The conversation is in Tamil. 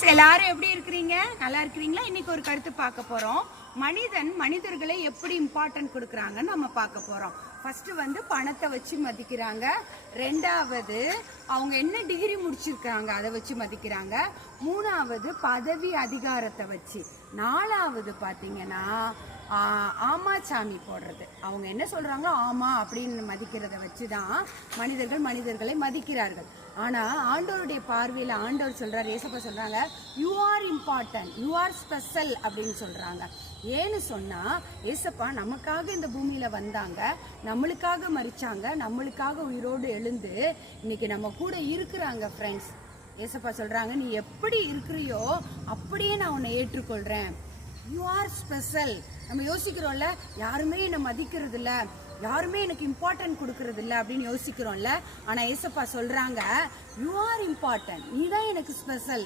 ஃப்ரெண்ட்ஸ், எல்லாரும் எப்படி இருக்கிறீங்க? நல்லா இருக்கிறீங்களா? இன்னைக்கு ஒரு கருத்து பார்க்க போறோம். மனிதர்களை எப்படி இம்பார்ட்டன்ட் கொடுக்குறாங்கன்னு நம்ம பார்க்க போறோம். ஃபர்ஸ்ட் பணத்தை வச்சு மதிக்கிறாங்க. ரெண்டாவது அவங்க என்ன டிகிரி முடிச்சிருக்காங்க அதை வச்சு மதிக்கிறாங்க. மூணாவது பதவி அதிகாரத்தை வச்சு. நாலாவது பார்த்தீங்கன்னா ஆமா சாமி போடுறது. அவங்க என்ன சொல்றாங்களோ ஆமா அப்படின்னு மதிக்கிறத வச்சுதான் மனிதர்களை மதிக்கிறார்கள். ஆனா ஆண்டவருடைய பார்வையில ஆண்டவர் சொல்றாரு, ஏசப்பா சொல்றாங்க, you are important, you are special அப்படின்னு சொல்றாங்க. ஏன்னு சொன்னா ஏசப்பா நமக்காக இந்த பூமியில வந்தாங்க, நம்மளுக்காக மரிச்சாங்க, நம்மளுக்காக உயிரோடு எழுந்து இன்னைக்கு நம்ம கூட இருக்கிறாங்க. ஃப்ரெண்ட்ஸ், ஏசப்பா சொல்றாங்க, நீ எப்படி இருக்கிறியோ அப்படியே நான் உன்னை ஏற்றுக்கொள்றேன். You are special. நம்ம யோசிக்கிறோம்ல, யாருமே என்னை மதிக்கிறது இல்லை, யாருமே எனக்கு இம்பார்ட்டன்ட் கொடுக்கறது இல்லை அப்படின்னு யோசிக்கிறோம்ல. ஆனால் ஏசப்பா சொல்றாங்க, யூ ஆர் இம்பார்ட்டன்ட், நீ தான் எனக்கு ஸ்பெஷல்.